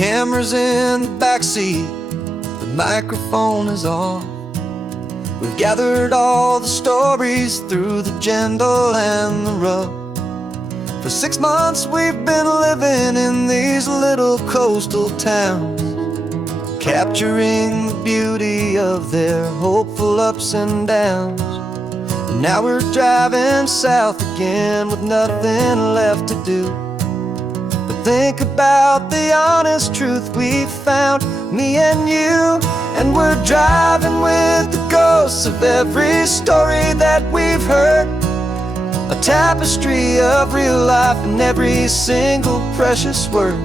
camera's in the backseat, the microphone is on. We've gathered all the stories through the gentle and the rough. For 6 months we've been living in these little coastal towns, capturing the beauty of their hopeful ups and downs. And now we're driving south again with nothing left to do but think about the honest truth we found, me and you. And we're driving with the ghosts of every story that we've heard, a tapestry of real life in every single precious word.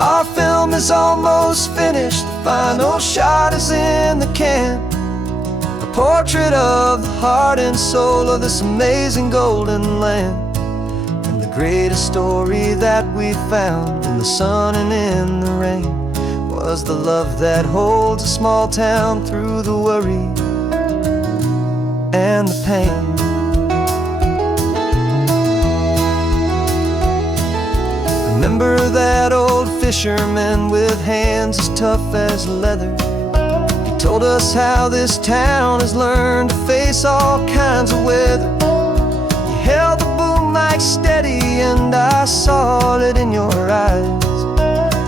Our film is almost finished, the final shot is in the can, a portrait of the heart and soul of this amazing golden land. And the greatest story that we found in the sun and in the rain was the love that holds a small town through the worry and the pain. Remember that old fisherman with hands as tough as leather? He told us how this town has learned to face all kinds of weather. You held the boom mic steady and I saw it in your eyes.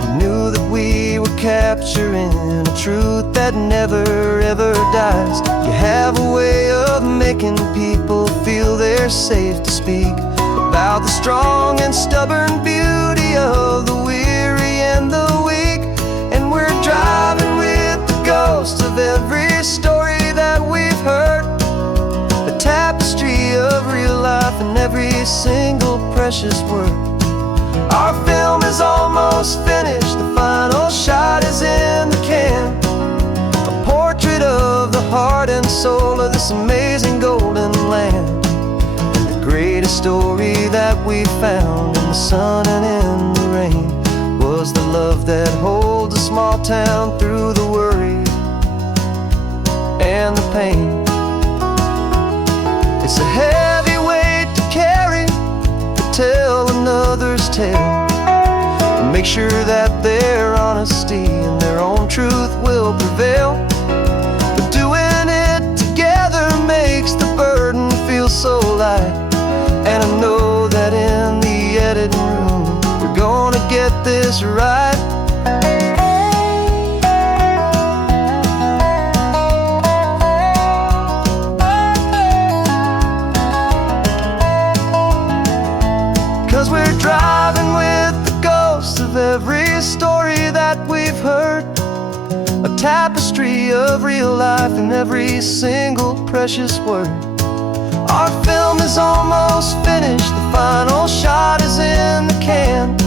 You knew that we were capturing a truth that never ever dies. You have a way of making people feel they're safe to speak about the strong and stubborn beauty of the weary and the weak. And we're driving with the ghosts of every story that we've heard, a tapestry of real life in every single precious word. Our film is almost finished, the final shot is in the can, a portrait of the heart and soul of this amazing golden land. Greatest story that we found in the sun and in the rain was the love that holds a small town through the worry and the pain. It's a heavy weight to carry, to tell another's tale, and make sure that their honesty and their own truth will prevail. But doing it together makes the burden feel so light. And I know that in the editing room we're gonna get this right. 'Cause we're driving with the ghosts of every story that we've heard, a tapestry of real life in every single precious word. Our film is almost finished, the final shot is in the can,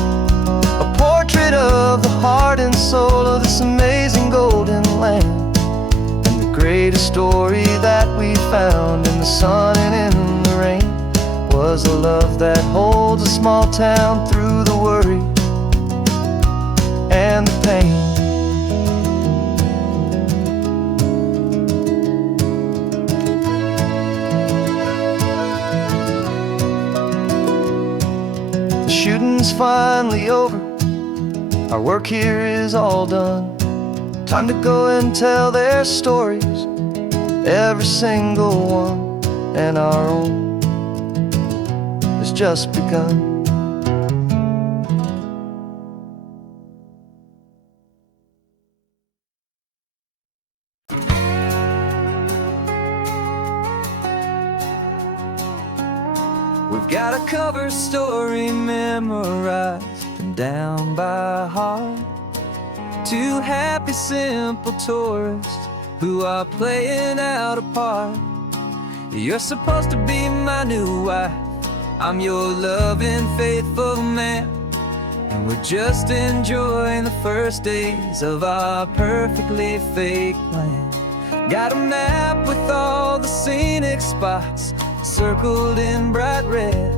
a portrait of the heart and soul of this amazing golden land. And the greatest story that we found in the sun and in the rain was the love that holds a small town through the worry and the pain. Shooting's finally over, our work here is all done. Time to go and tell their stories, every single one, and our own has just begun. We've got a cover story memorized and down by heart. Two happy, simple tourists who are playing out a part. You're supposed to be my new wife, I'm your loving, faithful man, and we're just enjoying the first days of our perfectly fake plan. Got a map with all the scenic spots circled in bright red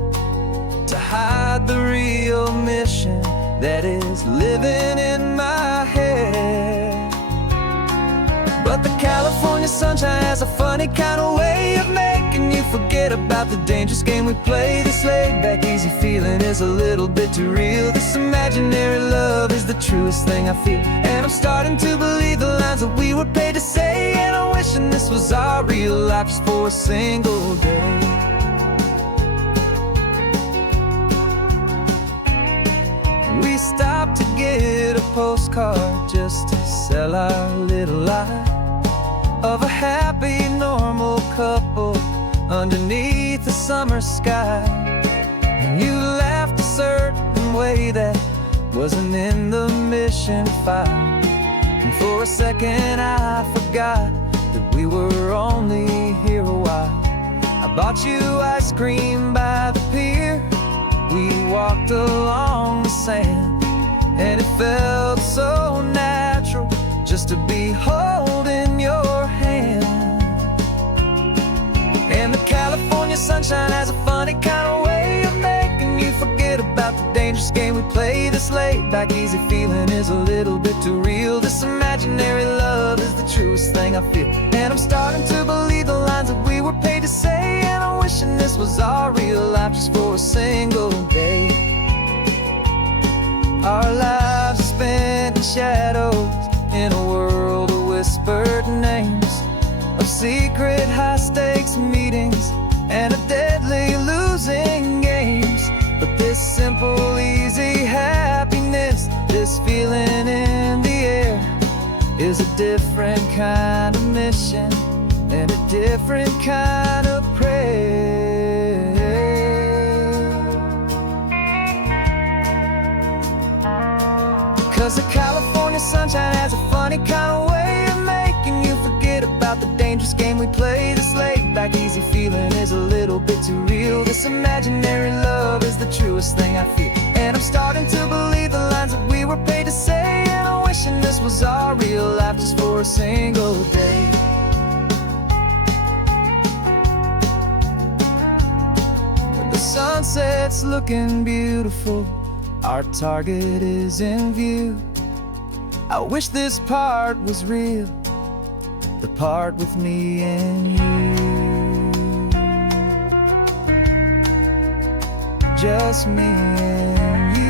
to hide the real mission that is living in my head. But the California sunshine has a funny kind of way of making you forget about the dangerous game we play. This laid-back, easy feeling is a little bit too real. This imaginary love is the truest thing I feel. And I'm starting to believe the lines that we were paid to say. And I'm wishing this was our real life just for a single day. We stopped to get a postcard just to sell our little lie of a happy, normal couple underneath the summer sky. And you laughed a certain way that wasn't in the mission file. And for a second I forgot that we were only here a while. I bought you ice cream by the pier. We walked along the sand, and it felt so natural just to be holding your hand. And the California sunshine has a funny kind of way of making you forget about the dangerous game we play. This laid-back, easy feeling is a little bit too real. This imaginary love is the truest thing I feel. And I'm starting to believe the lines that we were paid to say. And I'm wishing this was our real life just for a single day. Our lives are spent in shadows, in a world of whispered names, of secret high-stakes meetings, and of deadly losing games. But this simple, easy happiness, this feeling in the air, is a different kind of mission and a different kind of prayer. 'Cause the California sunshine has a funny kind of way of making you forget about the dangerous game we play. This laid-back, easy feeling is a little bit too real. This imaginary love is the truest thing I feel. And I'm starting to believe the lines that we were paid to say. And I'm wishing this was our real life just for a single day. When the sunset's looking beautiful, our target is in view. I wish this part was real, the part with me and you. Just me and you.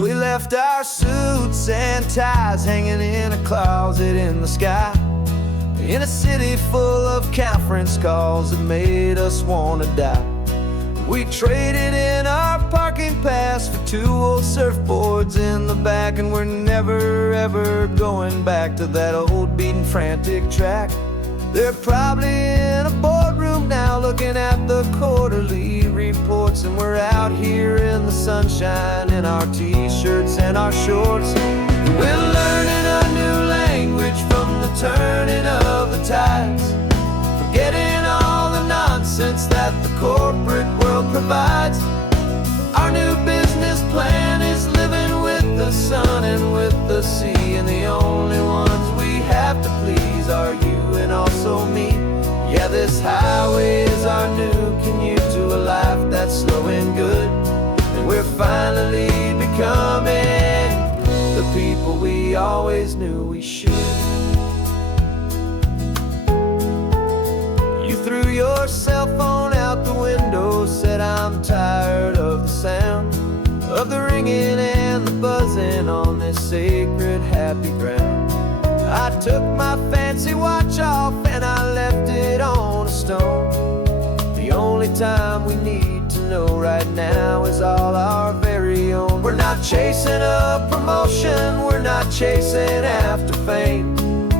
We left our suits and ties hanging in a closet in the sky, in a city full of conference calls that made us wanna die. We traded in our parking pass for 2 old surfboards in the back, and we're never ever going back to that old beaten frantic track. They're probably in a boardroom now looking at the quarterly reports, and we're out here in the sunshine in our t-shirts and our shorts. We're learning a new language from the turning of the tides, forgetting all the nonsense that the corporate world provides. Our new business plan is living with the sun and with the sea, and the only ones we have to please are you and also me. Yeah, this highway is our new commute to a life that's slow and good, and we're finally becoming the people we always knew we should. You threw your cell phone out the window, said I'm tired of the sound of the ringing and the buzzing on this sacred happy ground. I took my fancy watch off and I left it on a stone. The only time we need to know right now is all our very own. We're not chasing a promotion, we're not chasing after fame.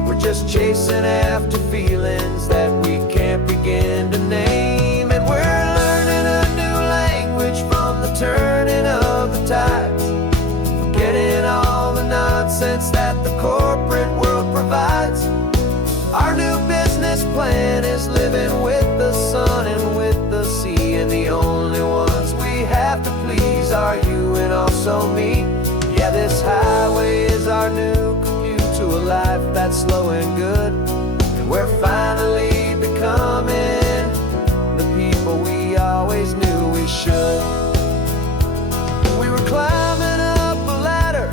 We're just chasing after feelings that we can't begin to name. And we're learning a new language from the turning of the tides, forgetting all the nonsense that the corporate world provides. Our new business plan is living with the sun and with the sea, and the only ones we have to please are you and also me. Yeah, this highway is our new commute to a life that's slow and good. And we're finally becoming the people we always knew we should. We were climbing up a ladder,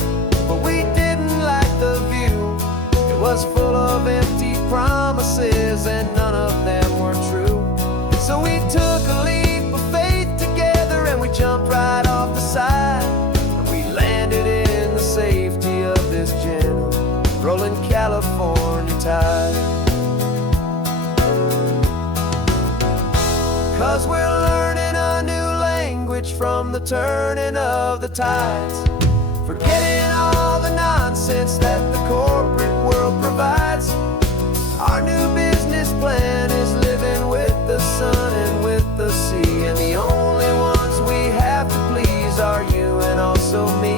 but we didn't like the view. It was full of empty promises and none of them were true. So we took a leap of faith together and we jumped right off the side. And we landed in the safety of this gentle rolling California tide. 'Cause we're learning a new language from the turning of the tides, forgetting all the nonsense that the corporate world provides. Our new business plan is living with the sun and with the sea, and the only ones we have to please are you and also me.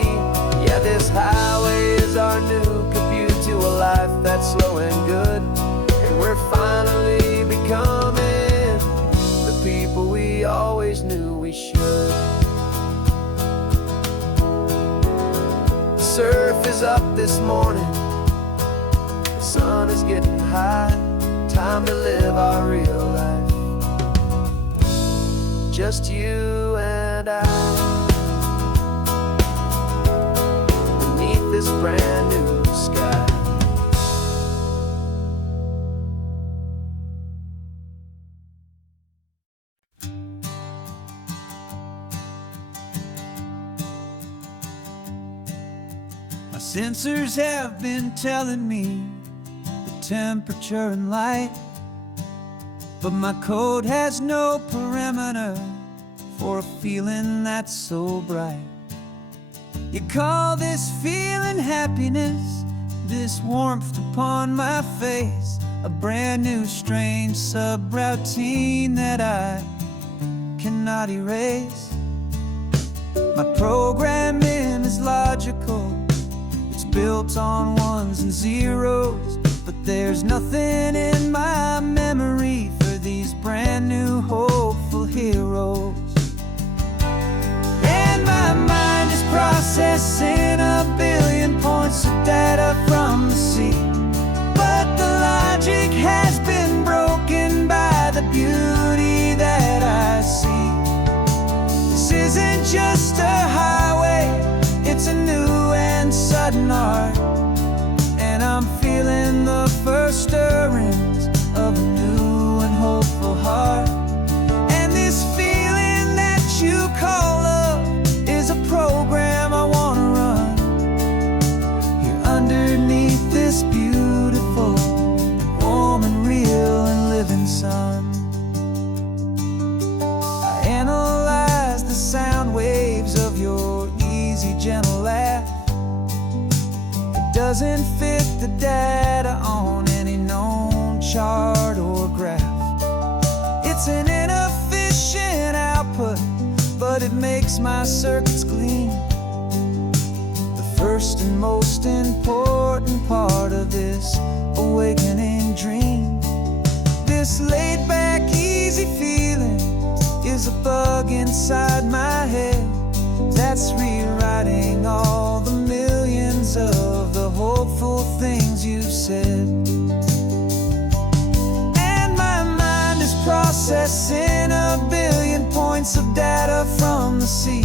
Yeah, this highway is our new commute to a life that's slow and good. And we're finally becoming the people we always knew we should. The surf is up this morning, the sun is getting high. Time to live our real life, just you and I, beneath this brand new sky. My sensors have been telling me temperature and light, but my code has no perimeter for a feeling that's so bright. You call this feeling happiness, this warmth upon my face, a brand new strange subroutine that I cannot erase. My programming is logical, it's built on ones and zeros, but there's nothing in my memory for these brand new hopeful heroes. And my mind is processing a billion points of data from the sea, but the logic has been broken by the beauty that I see. This isn't just a highway, it's a new and sudden art, and I'm feeling the first stirrings of a new and hopeful heart. And this feeling that you call love is a program I wanna run here underneath this beautiful, warm and real and living sun. I analyze the sound waves of your easy, gentle laugh. Doesn't fit the data on any known chart or graph. It's an inefficient output, but it makes my circuits gleam. The first and most important part of this awakening dream. This laid back, easy feeling is a bug inside my head that's rewriting all the millions of the hopeful things you said. And my mind is processing a billion points of data from the sea,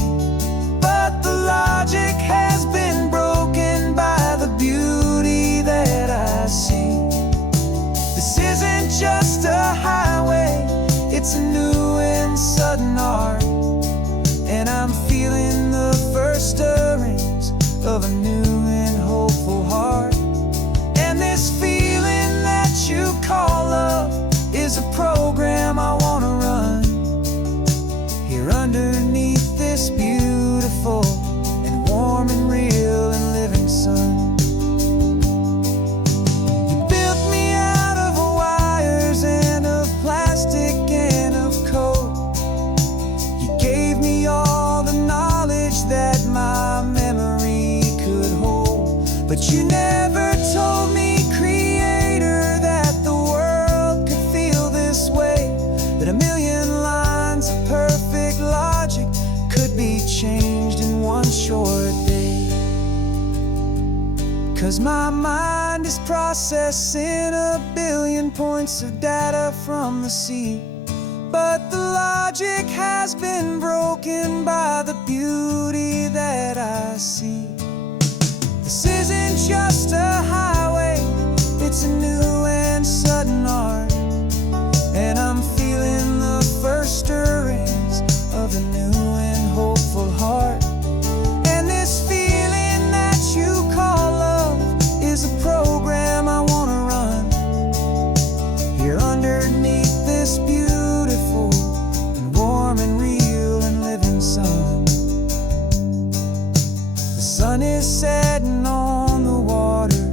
but the logic has been broken by the beauty that I see. This isn't just a highway, it's a new and sudden art, and I'm feeling the first stirrings of a new and hopeful heart. And this feeling that you call love is a program I wanna run here underneath this beautiful and warm and real and living sun. You built me out of wires and of plastic and of code. You gave me all the knowledge that my memory could hold, but you never told me, Creator, that the world could feel this way, that a million lines of perfect logic could be changed in one short day. 'Cause my mind is processing a billion points of data from the sea. But the logic has been broken by the beauty that I see. This isn't just a highway, it's a new and sudden art. And I'm feeling the first stirrings of a new and hopeful heart. And this feeling that you call love is a program I wanna run here underneath this beautiful and warm and real and living sun. The sun is setting on the water,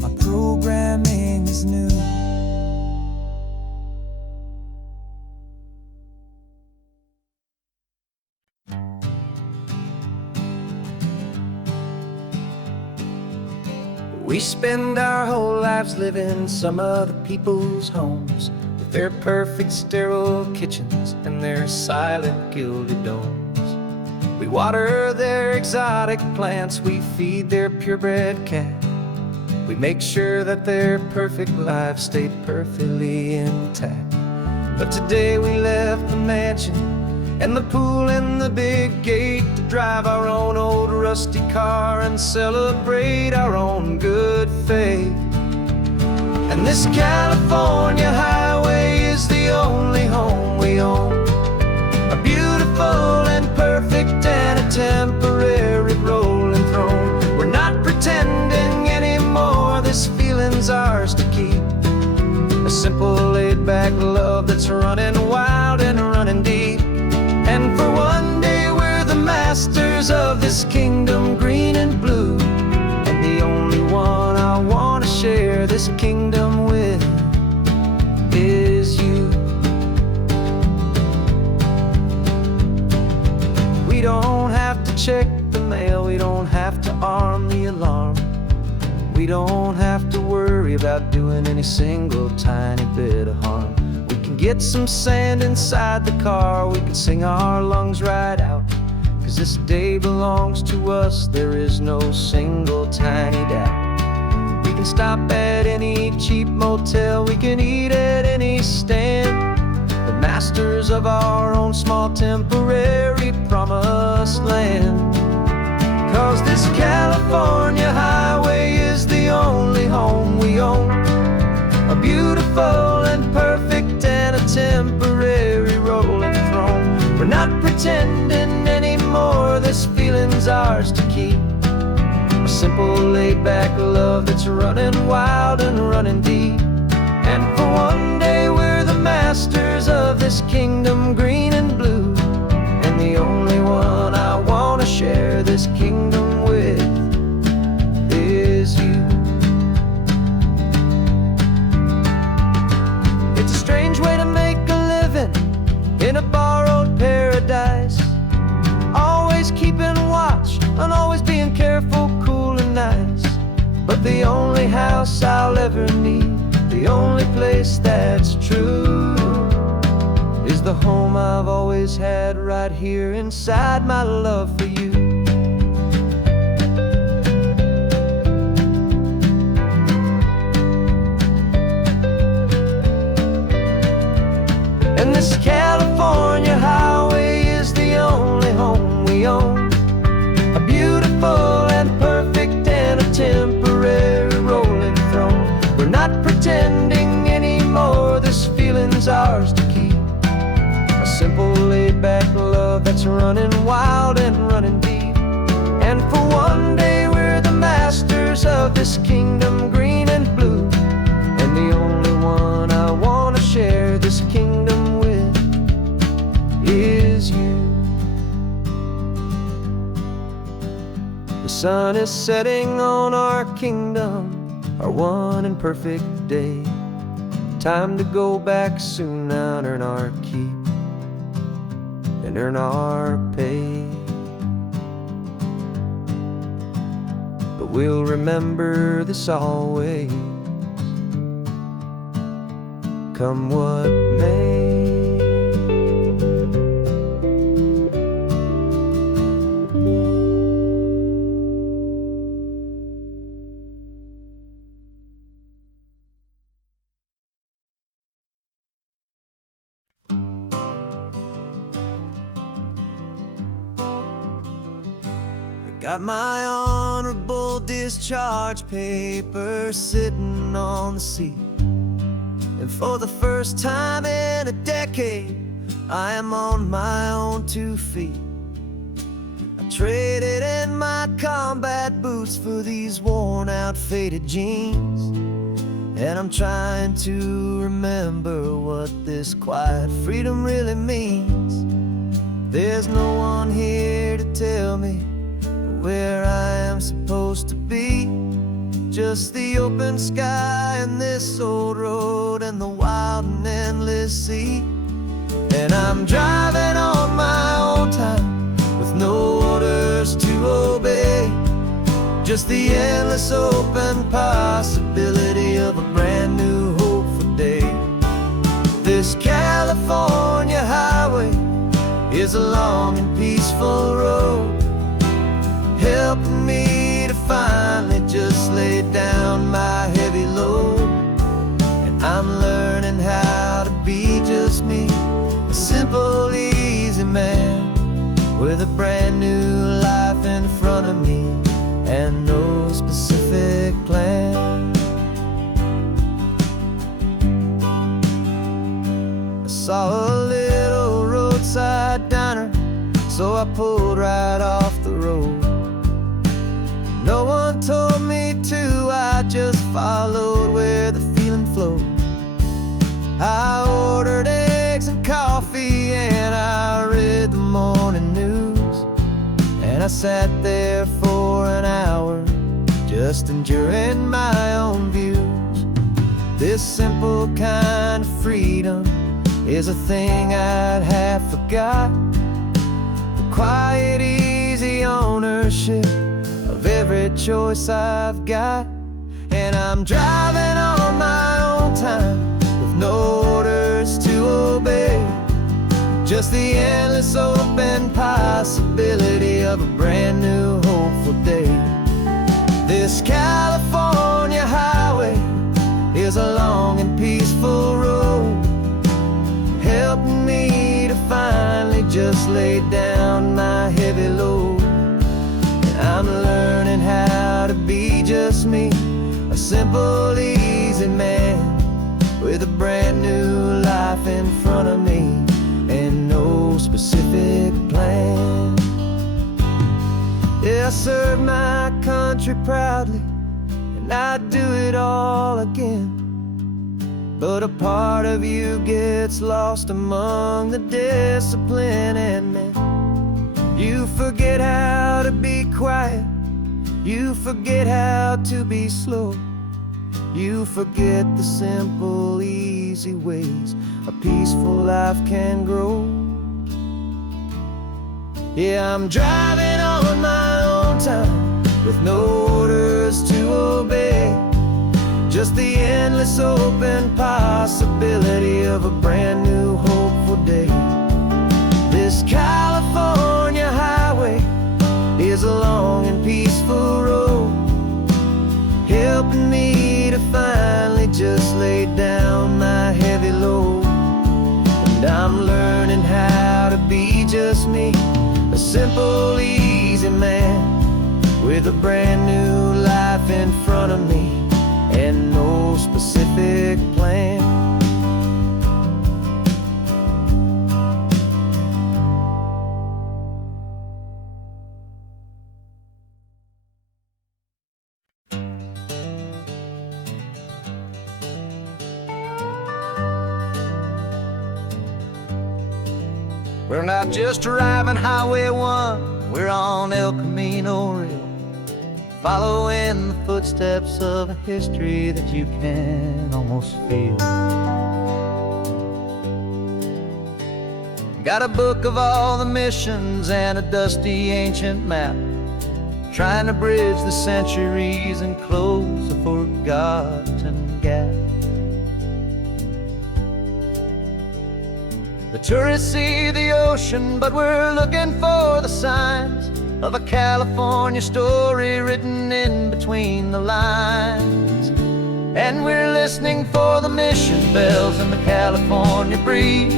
my programming is new. We spend our whole lives living some other people's homes, with their perfect sterile kitchens and their silent gilded domes. We water their exotic plants, we feed their purebred cat. We make sure that their perfect lives stay perfectly intact. But today we left the mansion and the pool and the big gate to drive our own old rusty car and celebrate our own good faith. And this California highway is the only home we own, a beautiful and perfect and a temporary rolling throne. We're not pretending anymore, this feeling's ours to keep. A simple laid-back love that's running wild and running deep. And for one day we're the masters of this kingdom green and blue. And the only one I want to share this kingdom with is you. We don't have to check the mail, we don't have to arm the alarm. We don't have to worry about doing any single tiny bit of harm. We can get some sand inside the car, we can sing our lungs right out. 'Cause this day belongs to us, there is no single tiny doubt. We can stop at any cheap motel, we can eat at any stand. The masters of our own small temporary promised land. 'Cause this California highway is the only home we own, a beautiful and perfect and a temporary rolling throne. We're not pretending anymore, this feeling's ours to keep. A simple laid-back love that's running wild and running deep. And for one day we're the masters of this kingdom green and blue. And the only one I want to share this kingdom with is you. It's a strange way to make a living in a borrowed paradise, always keeping watch and always being careful, cool and nice. But the only house I'll ever need, the only place that's true, is the home I've always had right here inside my love for you. And this California highway is the only home we own, a beautiful and perfect and a temporary rolling throne. We're not pretending anymore, this feeling's ours to keep. A simple laid-back love that's running wild and running deep. And for one day we're the masters of this kingdom green and blue. And the only one I want to share this kingdom with is you. The sun is setting on our kingdom, our one and perfect day. Time to go back soon now and earn our keep and earn our pay. But we'll remember this always, come what may. Got my honorable discharge paper sitting on the seat, and for the first time in a decade, I am on my own 2 feet. I traded in my combat boots for these worn out faded jeans, and I'm trying to remember what this quiet freedom really means. There's no one here to tell me where I am supposed to be, just the open sky and this old road and the wild and endless sea. And I'm driving on my own time with no orders to obey, just the endless open possibility of a brand new hopeful day. This California highway is a long and peaceful road, helping me to finally just lay down my heavy load. And I'm learning how to be just me, a simple, easy man with a brand new life in front of me and no specific plan. I saw a little roadside diner, so I pulled right off the road. No one told me to, I just followed where the feeling flowed. I ordered eggs and coffee and I read the morning news, and I sat there for an hour just enjoying my own views. This simple kind of freedom is a thing I'd have forgot, the quiet, easy ownership of every choice I've got. And I'm driving on my own time with no orders to obey, just the endless open possibility of a brand new hopeful day. This California highway is a long and peaceful road, helping me to finally just lay down my heavy load. I'm learning how to be just me, a simple, easy man with a brand new life in front of me and no specific plan. Yeah, I serve my country proudly and I'd do it all again, but a part of you gets lost among the discipline and men. You forget how to be quiet, you forget how to be slow, you forget the simple, easy ways a peaceful life can grow. Yeah, I'm driving on my own time with no orders to obey, just the endless open possibility of a brand new hopeful day. This California highway is a long and peaceful road, helping me to finally just lay down my heavy load. And I'm learning how to be just me, a simple, easy man with a brand new life in front of me and no specific plan. We're not just driving Highway 1, we're on El Camino Real, following the footsteps of a history that you can almost feel. Got a book of all the missions and a dusty ancient map, trying to bridge the centuries and close a forgotten gap. The tourists see the ocean, but we're looking for the signs of a California story written in between the lines. And we're listening for the mission bells and the California breeze,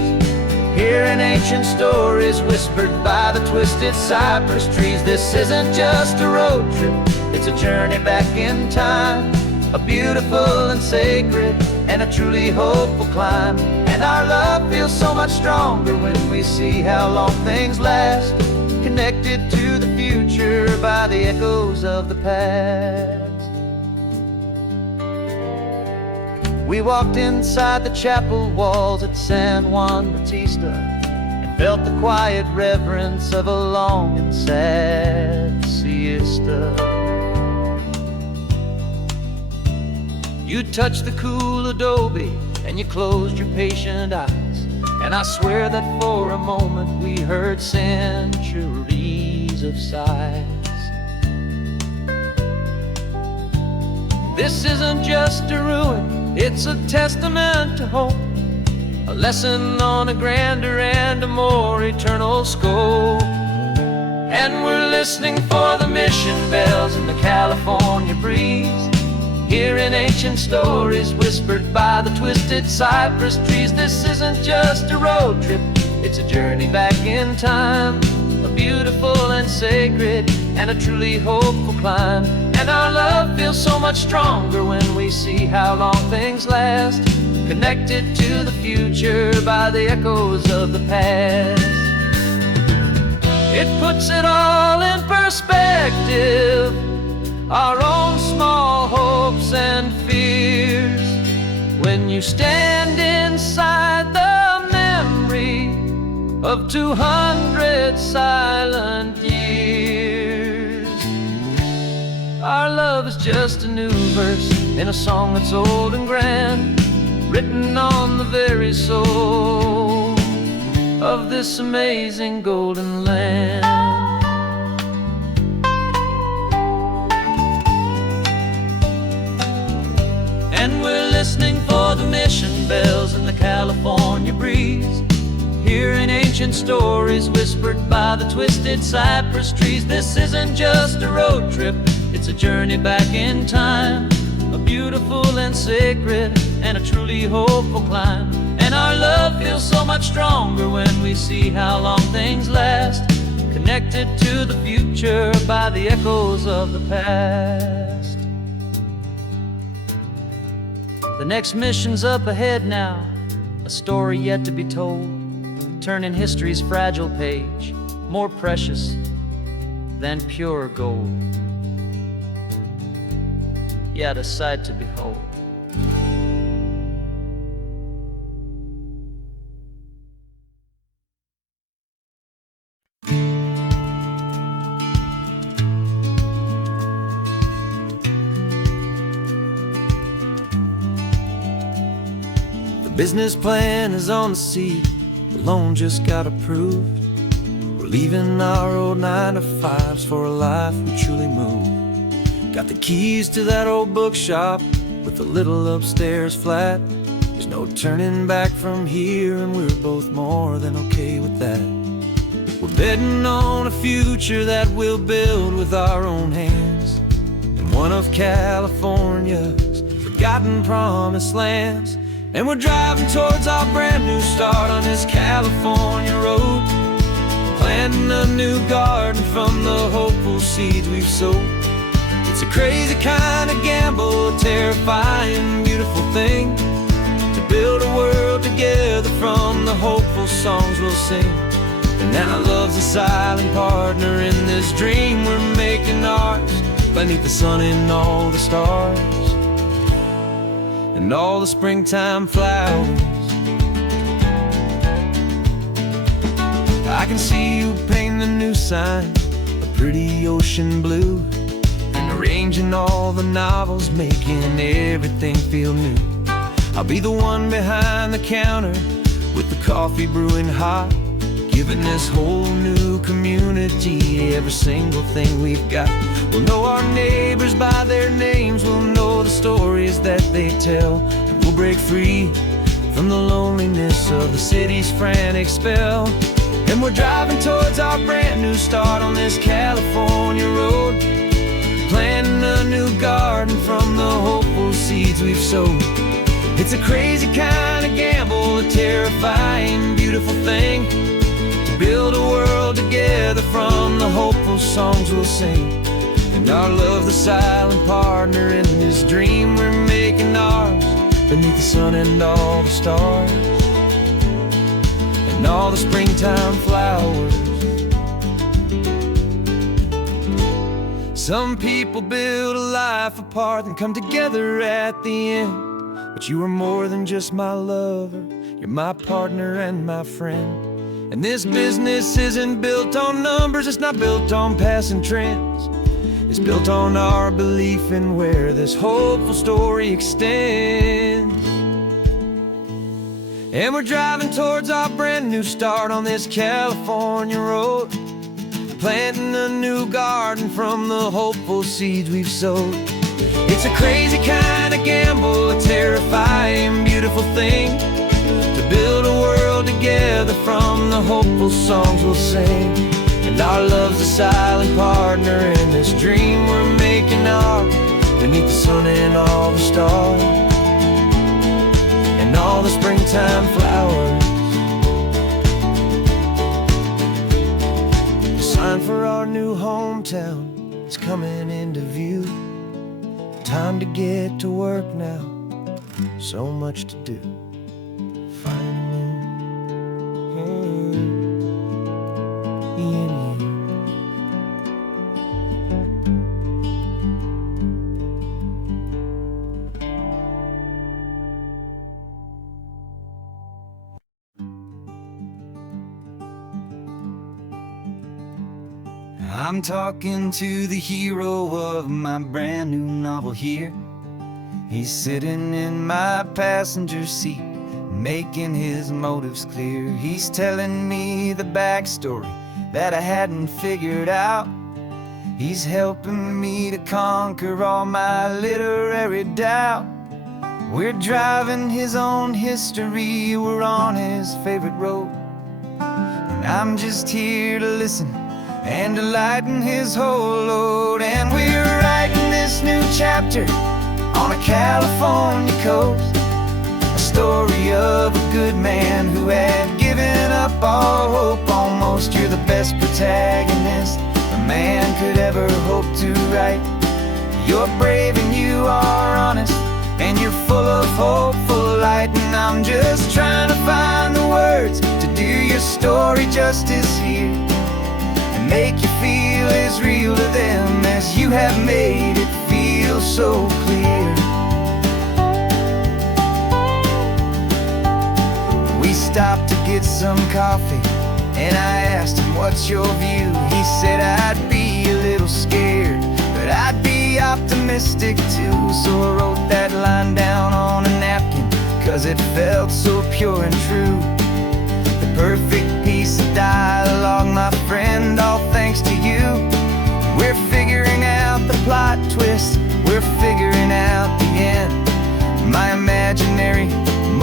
Hearing ancient stories whispered by the twisted cypress trees. This isn't just a road trip, it's a journey back in time. A beautiful and sacred and a truly hopeful climb. And our love feels so much stronger when we see how long things last, connected to the future by the echoes of the past. We walked inside the chapel walls at San Juan Bautista and felt the quiet reverence of a long and sad siesta. You touched the cool adobe and you closed your patient eyes, and I swear that for a moment we heard centuries of sighs. This isn't just a ruin, it's a testament to hope, a lesson on a grander and a more eternal scope. And we're listening for the mission bells in the California breeze, hearing ancient stories whispered by the twisted cypress trees. This isn't just a road trip, it's a journey back in time. A beautiful and sacred and a truly hopeful climb. And our love feels so much stronger when we see how long things last, connected to the future by the echoes of the past. It puts it all in perspective, our own small hopes and fears, when you stand inside the memory of 200 silent years. Our love is just a new verse in a song that's old and grand, written on the very soul of this amazing golden land. And we're listening for the mission bells in the California breeze, hearing ancient stories whispered by the twisted cypress trees. This isn't just a road trip, it's a journey back in time. A beautiful and sacred and a truly hopeful climb. And our love feels so much stronger when we see how long things last, connected to the future by the echoes of the past. The next mission's up ahead now, a story yet to be told, turning history's fragile page more precious than pure gold. Yet a sight to behold. The business plan is on the seat, the loan just got approved. We're leaving our old 9-to-5s for a life we truly move. Got the keys to that old bookshop with the little upstairs flat. There's no turning back from here, and we're both more than okay with that. We're betting on a future that we'll build with our own hands, in one of California's forgotten promised lands. And we're driving towards our brand new start on this California road, planting a new garden from the hopeful seeds we've sowed. It's a crazy kind of gamble, a terrifying, beautiful thing, to build a world together from the hopeful songs we'll sing. And now love's a silent partner in this dream we're making ours, beneath the sun and all the stars and all the springtime flowers. I can see you painting the new sign, a pretty ocean blue, arranging all the novels, making everything feel new. I'll be the one behind the counter with the coffee brewing hot, giving this whole new community every single thing we've got. We'll know our neighbors by their names, we'll know the stories that they tell, and we'll break free from the loneliness of the city's frantic spell. And we're driving towards our brand new start on this California road, planting a new garden from the hopeful seeds we've sowed. It's a crazy kind of gamble, a a terrifying, beautiful thing to build a world together from the hopeful songs we'll sing. And our love, the silent partner in this dream we're making ours, beneath the sun and all the stars and all the springtime flowers. Some people build a life apart and come together at the end, but you are more than just my lover, you're my partner and my friend. And this business isn't built on numbers, it's not built on passing trends. It's built on our belief in where this hopeful story extends. And we're driving towards our brand new start on this California road, planting a new garden from the hopeful seeds we've sowed. It's a crazy kind of gamble, a terrifying, beautiful thing to build a world together from the hopeful songs we'll sing. And our love's a silent partner in this dream we're making ours, beneath the sun and all the stars and all the springtime flowers. The sign for our new hometown is coming into view. Time to get to work now, so much to do. I'm talking to the hero of my brand new novel here. He's sitting in my passenger seat, making his motives clear. He's telling me the backstory that I hadn't figured out. He's helping me to conquer all my literary doubt. We're driving his own history, we're on his favorite road, and I'm just here to listen and to lighten his whole load. And we're writing this new chapter on a California coast, a story of a good man who had given up all hope almost. You're the best protagonist a man could ever hope to write. You're brave and you are honest, and you're full of hopeful light. And I'm just trying to find the words to do your story justice here, make you feel as real to them as you have made it feel so clear. We stopped to get some coffee, and I asked him, what's your view? He said, I'd be a little scared, but I'd be optimistic too. So I wrote that line down on a napkin, 'cause it felt so pure and true. The perfect piece of dialogue, my friend, all thanks to you. We're figuring out the plot twist, we're figuring out the end. My imaginary,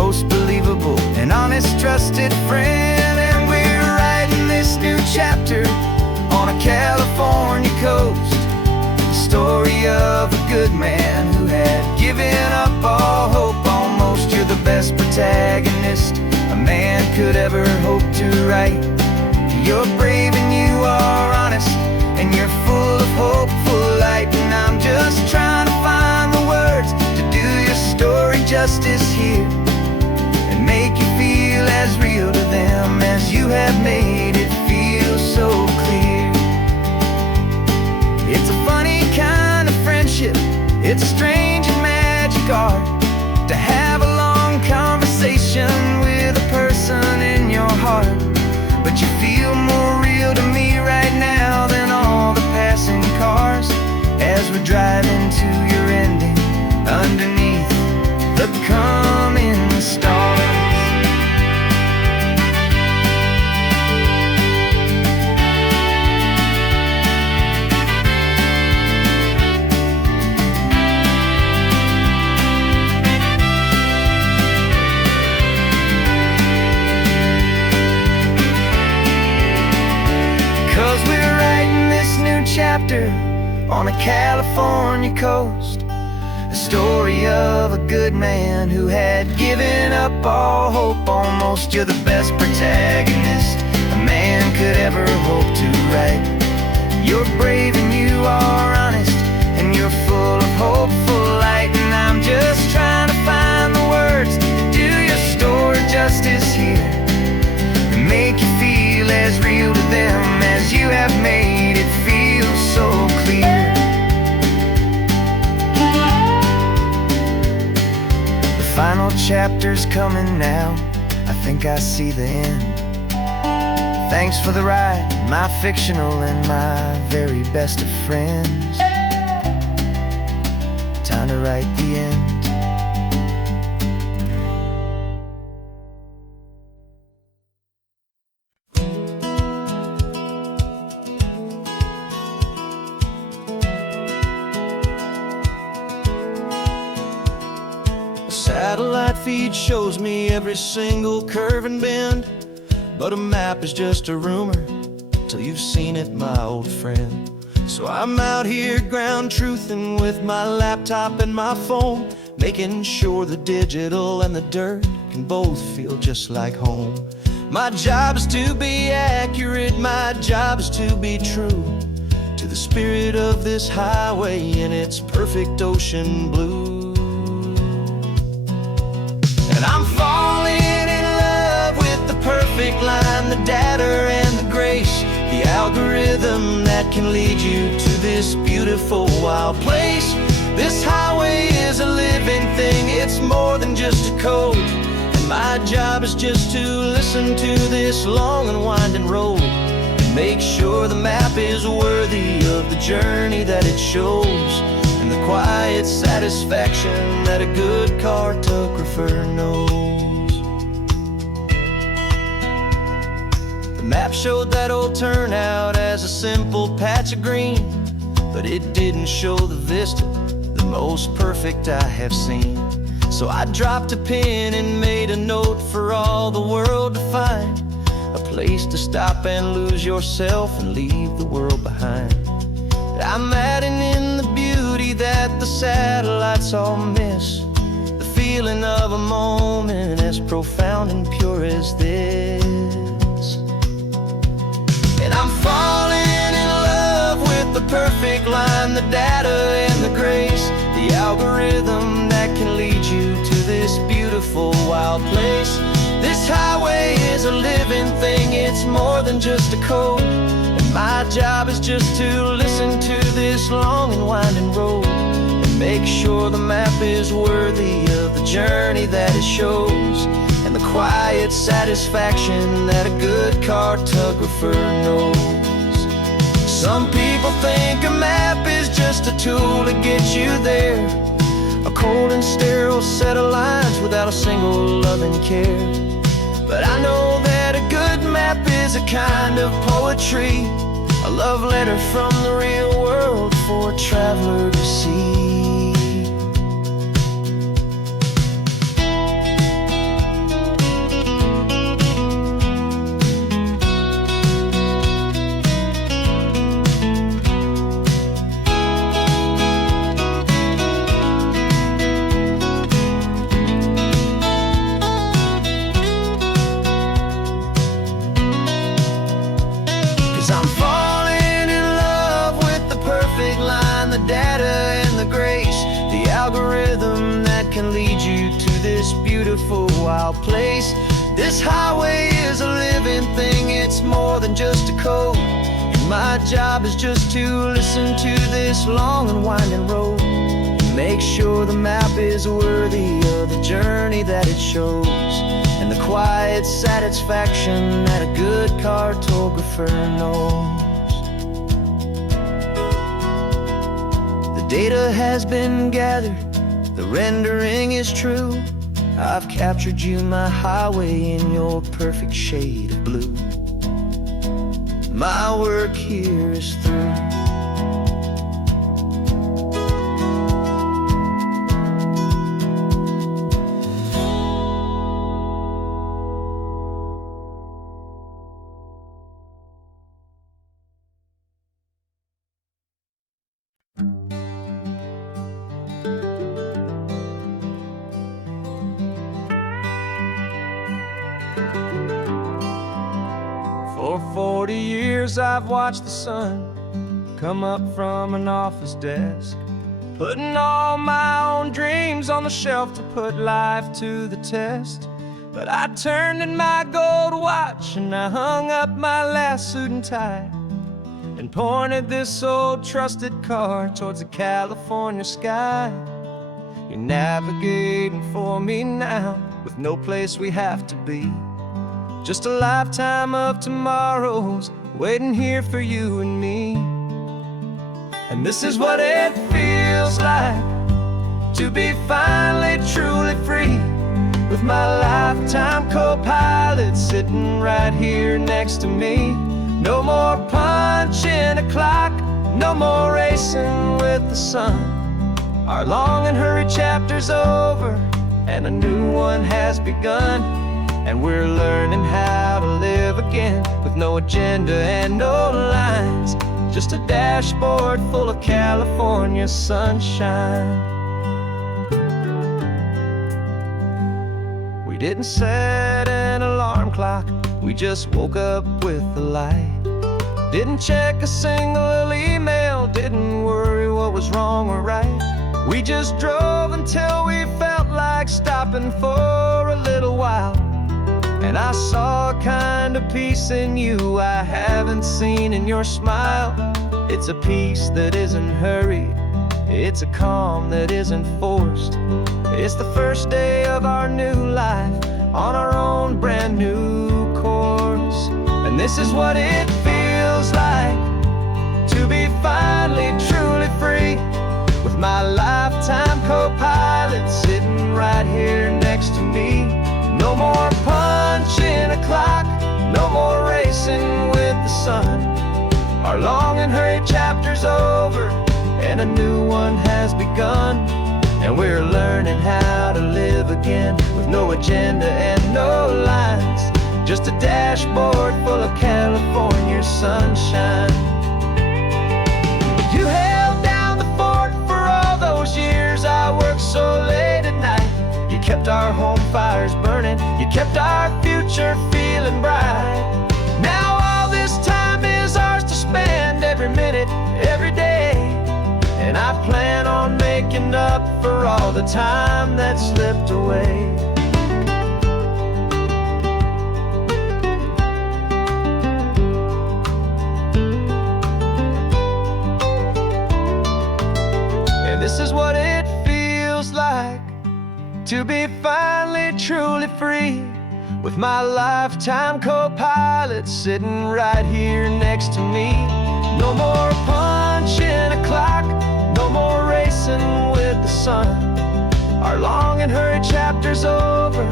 most believable and honest trusted friend. And we're writing this new chapter on a California coast, the story of a good man who had given up all hope almost. You're the best protagonist a man could ever hope to write. You're brave and you are honest, and you're full of hopeful light. And I'm just trying to find the words to do your story justice here, and make you feel as real to them as you have made it feel so clear. It's a funny kind of friendship, it's a strange and magic art to have a long conversation with a person in your heart. But you feel more real to me right now than all the passing cars, as we're driving to your ending underneath the coming stars. Chapter on a California coast, a story of a good man who had given up up all hope almost. You're the best protagonist a man could ever hope to write. You're brave and you are honest, and you're full of hopeful light. And I'm just trying to find the words to do your story justice here, and make you feel as real to them as you have made it feel so clear. The final chapter's coming now, I think I see the end. Thanks for the ride, my fictional and my very best of friends. Time to write the end. A satellite feed shows me every single curve and bend, but a map is just a rumor till you've seen it, my old friend. So I'm out here ground truthing with my laptop and my phone, making sure the digital and the dirt can both feel just like home. My job is to be accurate, my job is to be true to the spirit of this highway in its perfect ocean blue. And I'm falling in love with the perfect line, the data and the grace, the algorithm that can lead you to this beautiful wild place. This highway is a living thing, it's more than just a code. And my job is just to listen to this long and winding road, and make sure the map is worthy of the journey that it shows, and the quiet satisfaction that a good cartographer knows. The map showed that old turnout as a simple patch of green, but it didn't show the vista, the most perfect I have seen. So I dropped a pin and made a note for all the world to find, a place to stop and lose yourself and leave the world behind. I'm adding in the beauty that the satellites all miss, the feeling of a moment as profound and pure as this. And I'm falling in love with the perfect line, the data and the grace, the algorithm that can lead you to this beautiful wild place. This highway is a living thing, it's more than just a code. And my job is just to listen to this long and winding road, and make sure the map is worthy of the journey that it shows, and the quiet satisfaction that a good cartographer knows. Some people think a map is just a tool to get you there, a cold and sterile set of lines without a single loving care. But I know that a good map is a kind of poetry, a love letter from the real world for a traveler to see. I'm falling in love with the perfect line, the data and the grace, the algorithm that can lead you to this beautiful wild place. This highway is a living thing, it's more than just a code. And my job is just to listen to this long and winding road, and make sure the map is worthy of the journey that it shows, and the quiet satisfaction that a good cartographer knows. The data has been gathered, the rendering is true. I've captured you, my highway, in your perfect shade of blue. My work here is through. years I've watched the sun come up from an office desk, putting all my own dreams on the shelf to put life to the test. But I turned in my gold watch and I hung up my last suit and tie, and pointed this old trusted car towards the California sky. You're navigating for me now, with no place we have to be. Just a lifetime of tomorrows waiting here for you and me. And this is what it feels like to be finally truly free, with my lifetime co-pilot sitting right here next to me. No more punching a clock, no more racing with the sun. Our long and hurried chapter's over and a new one has begun. And we're learning how to live again, with no agenda and no lines, just a dashboard full of California sunshine. We didn't set an alarm clock, we just woke up with the light. Didn't check a single email, didn't worry what was wrong or right. We just drove until we felt like stopping for a little while. And I saw a kind of peace in you I haven't seen in your smile. It's a peace that isn't hurried, it's a calm that isn't forced. It's the first day of our new life on our own brand new course. And this is what it feels like to be finally truly free, with my lifetime co-pilot sitting right here next to me. No more punching a clock, no more racing with the sun. Our long and hurried chapter's over and a new one has begun. And we're learning how to live again, with no agenda and no lines, just a dashboard full of California sunshine. You held down the fort for all those years I worked so late at night. You kept our home fires burning, you kept our future feeling bright. Now all this time is ours to spend, every minute, every day. And I plan on making up for all the time that slipped away. And this is what it feels like to be finally truly free, with my lifetime co-pilot sitting right here next to me. No more punching a clock, no more racing with the sun. Our long and hurried chapter's over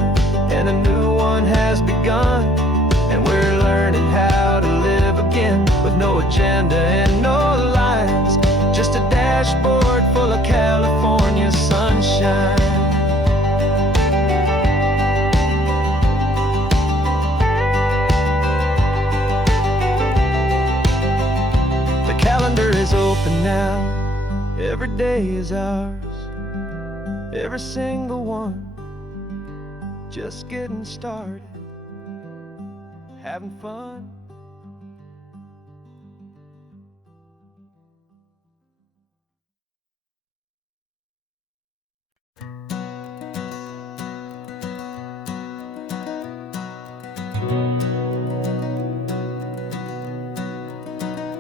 and a new one has begun. And we're learning how to live again, with no agenda and no lines, just a dashboard full of California sunshine. Is open now, every day is ours, every single one, just getting started, having fun.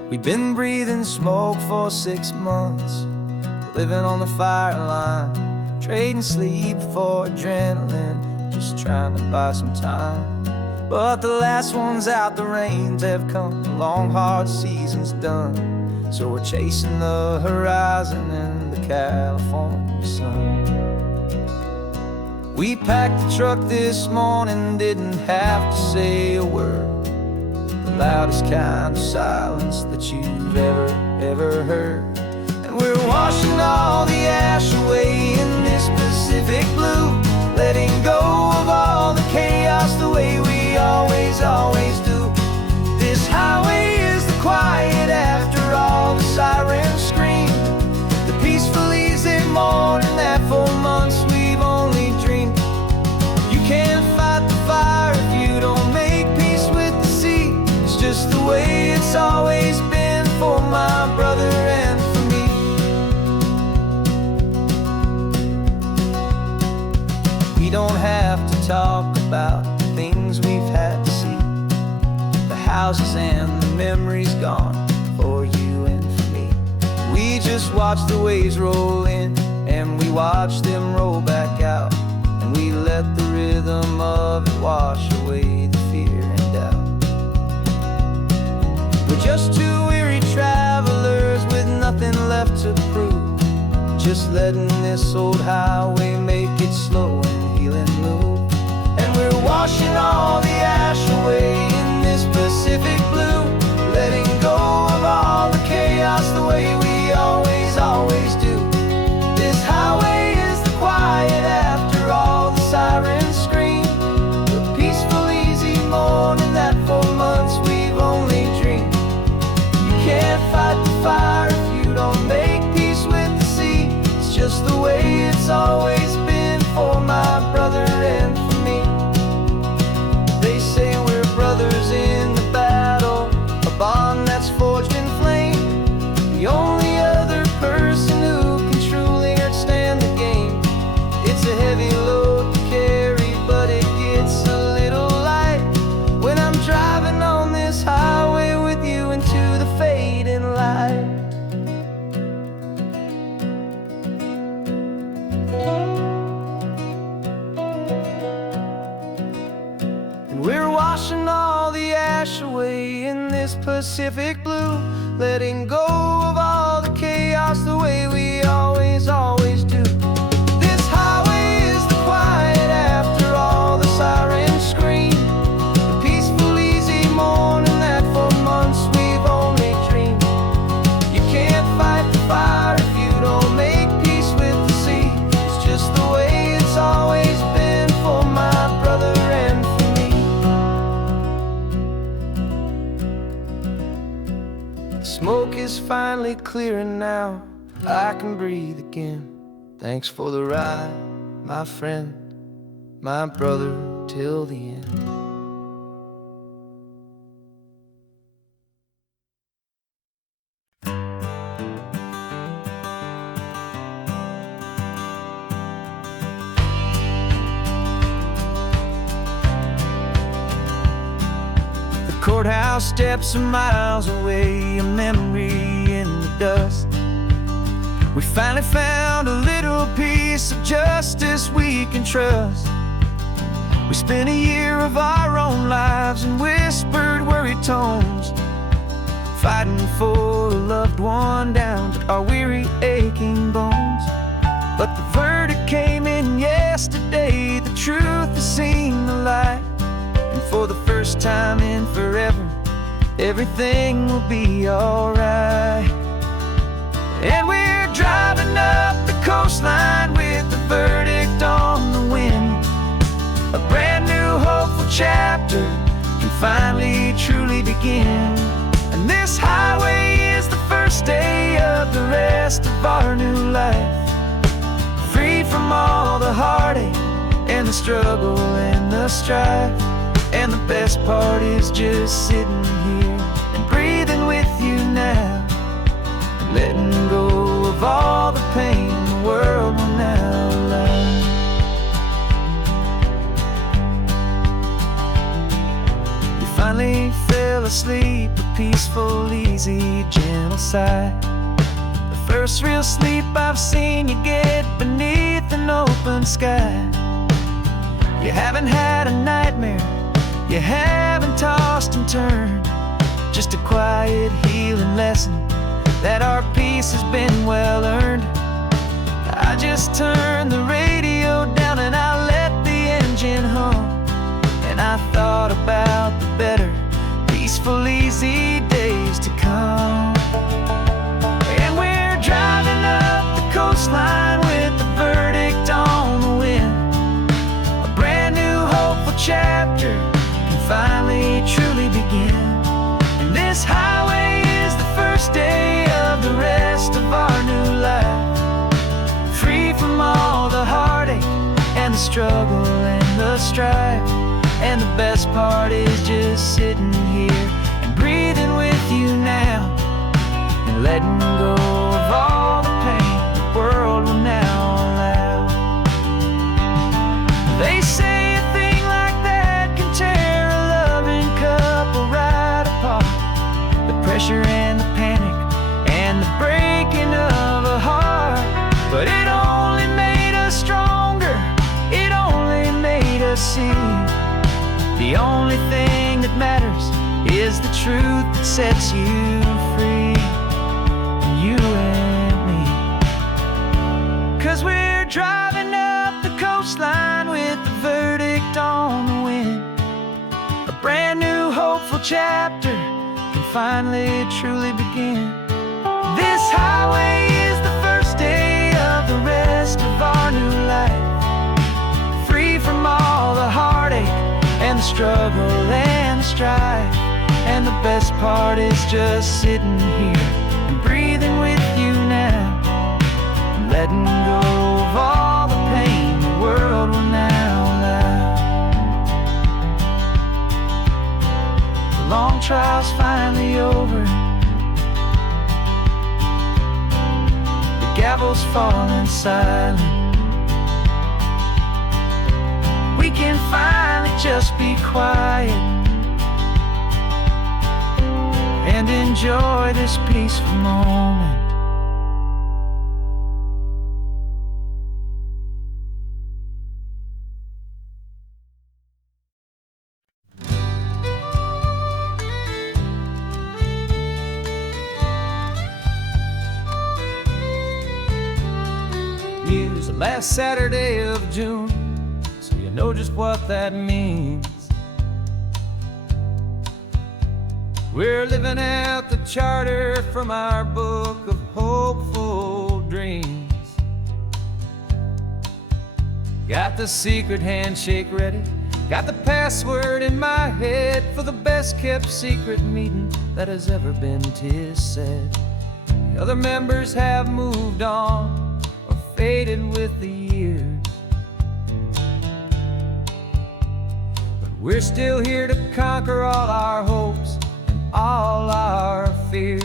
We've been breathing smoke for 6 months, living on the fire line, trading sleep for adrenaline, just trying to buy some time. But the last one's out, the rains have come, the long hard season's done. So we're chasing the horizon in the California sun. We packed the truck this morning, didn't have to say a word. The loudest kind of silence that you've ever heard. And we're washing all the ash away in this Pacific blue, letting go of all the chaos the way we always do. This highway is the quiet after all the sirens scream, the peaceful easy morning that for months we've only dreamed. You can't fight the fire if you don't make peace with the sea. It's just the way it's all We don't have to talk about the things we've had to see, the houses and the memories gone for you and for me. We just watch the waves roll in, and we watch them roll back out, and we let the rhythm of it wash away the fear and doubt. We're just two weary travelers with nothing left to prove, just letting this old highway make it slow and healing move. And we're washing all the ash away in this Pacific blue, letting go of all the chaos the way we always do. This highway is the quiet after all the sirens scream, the peaceful, easy morning that for months we've only dreamed. You can't fight the fire if you don't make peace with the sea. It's just the way it's always been for my brother and for me. They say we're brothers in the battle, a bond that's forged in flame. The only other person who can truly understand the game. It's a heavy load to carry, but it gets a little light when I'm driving on this highway with you into the fading light. And we're washing all the ash away in this Pacific blue, letting go of all the chaos the way we always do. This highway is the quiet after all the sirens scream, the peaceful, easy morning that for months we've only dreamed. You can't fight the fire if you don't make peace with the sea. It's just the way it's always been for my brother and for me. The smoke is finally clearing now, I can breathe again. Thanks for the ride, my friend, my brother, till the end. The courthouse steps are miles away, a memory in the dust. We finally found a little piece of justice we can trust. We spent a year of our own lives in whispered, worried tones, fighting for a loved one down to our weary, aching bones. But the verdict came in yesterday, the truth has seen the light, and for the first time in forever, everything will be alright. And we're driving up the coastline with the verdict on the wind. A brand new hopeful chapter can finally truly begin. And this highway is the first day of the rest of our new life, free from all the heartache and the struggle and the strife. And the best part is just sitting here and breathing with you now, letting go of all the pain the world will now allow. You finally fell asleep, a peaceful, easy, gentle sigh. The first real sleep I've seen you get beneath an open sky. You haven't had a nightmare, you haven't tossed and turned, just a quiet, healing lesson that our peace has been well earned. I just turned the radio down and I let the engine hum, and I thought about the better, peaceful, easy days to come. And we're driving up the coastline with the verdict on the wind. A brand new hopeful chapter can finally truly begin. And this highway is the first day of the rest of our new life, free from all the heartache and the struggle and the strife. And the best part is just sitting here and breathing with you now, and letting go of all the pain the world will now allow. thing that matters is the truth that sets you free, you and me. 'Cause we're driving up the coastline with the verdict on the wind. A brand new hopeful chapter can finally truly begin. This highway is the first day of the rest of our new life, free from all the heartache and the struggle and the strife. And the best part is just sitting here and breathing with you now, and letting go of all the pain the world will now allow. The long trial's finally over, the gavel's falling silent. We can finally just be quiet and enjoy this peaceful moment. It's the last Saturday of June, so you know just what that means. We're living out the charter from our book of hopeful dreams. Got the secret handshake ready, got the password in my head for the best kept secret meeting that has ever been, 'tis said. The other members have moved on or faded with the years, but we're still here to conquer all our hopes, all our fears.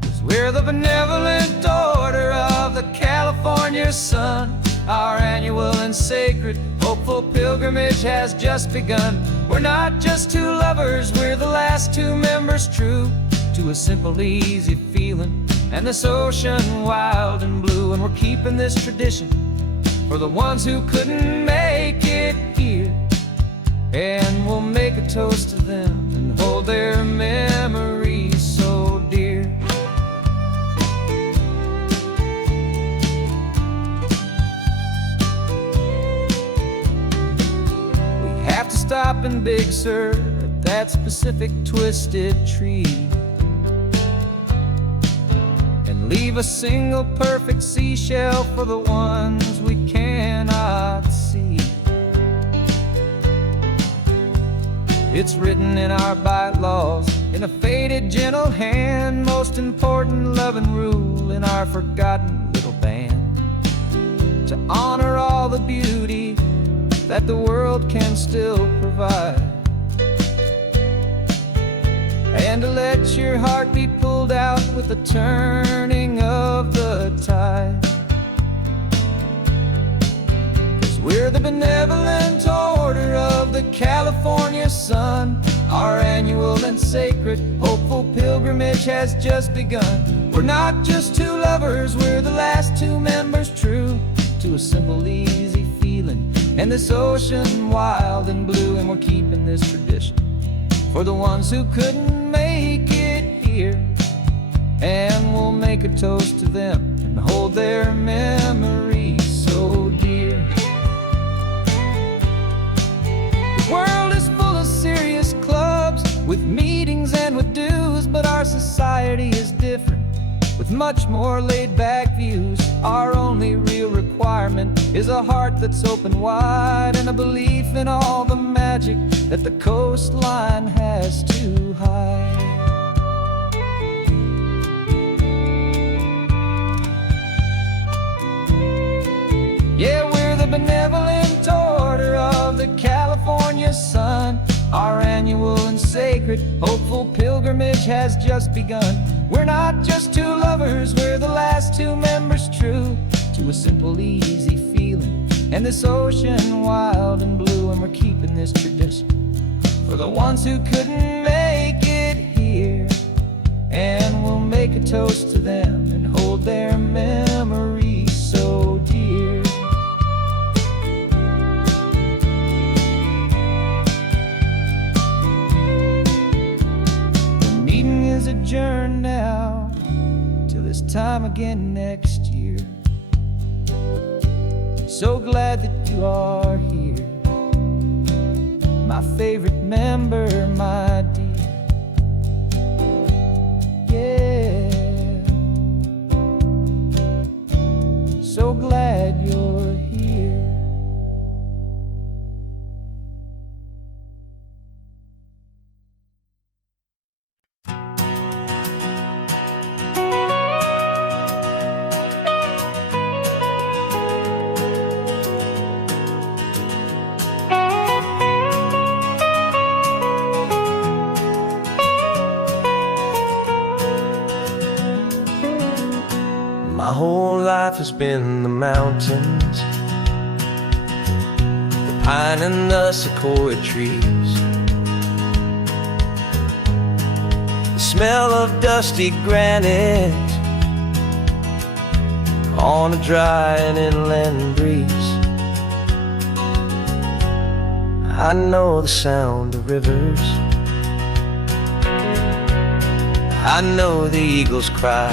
'Cause we're the benevolent order of the California sun. Our annual and sacred hopeful pilgrimage has just begun. We're not just two lovers, we're the last two members true to a simple, easy feeling and this ocean wild and blue. And we're keeping this tradition for the ones who couldn't make it here, and we'll make a toast to them and hold their memories so dear. We have to stop in Big Sur at that specific twisted tree and leave a single perfect seashell for the ones we cannot see. It's written in our bylaws, in a faded gentle hand, most important loving rule in our forgotten little band, to honor all the beauty that the world can still provide, and to let your heart be pulled out with the turning of the tide. 'Cause we're the benevolent order of the California sun. Our annual and sacred hopeful pilgrimage has just begun. We're not just two lovers, we're the last two members true to a simple, easy feeling and this ocean wild and blue. And we're keeping this tradition for the ones who couldn't make it here, and we'll make a toast to them and hold their memories so dear. The world is full of serious clubs with meetings and with dues, but our society is different with much more laid-back views. Our only real requirement is a heart that's open wide and a belief in all the magic that the coastline has to hide. Yeah, we're the benevolent order of the California sun. Our annual and sacred hopeful pilgrimage has just begun. We're not just two lovers, we're the last two members true to a simple, easy feeling and this ocean wild and blue. And we're keeping this tradition for the ones who couldn't make it here, and we'll make a toast to them and hold their memories so dear. again next year. So glad that you are here, my favorite member, my dear. Yeah, so glad you're here. My whole life has been the mountains, the pine and the sequoia trees, the smell of dusty granite on a dry and inland breeze. I know the sound of rivers, I know the eagles cry,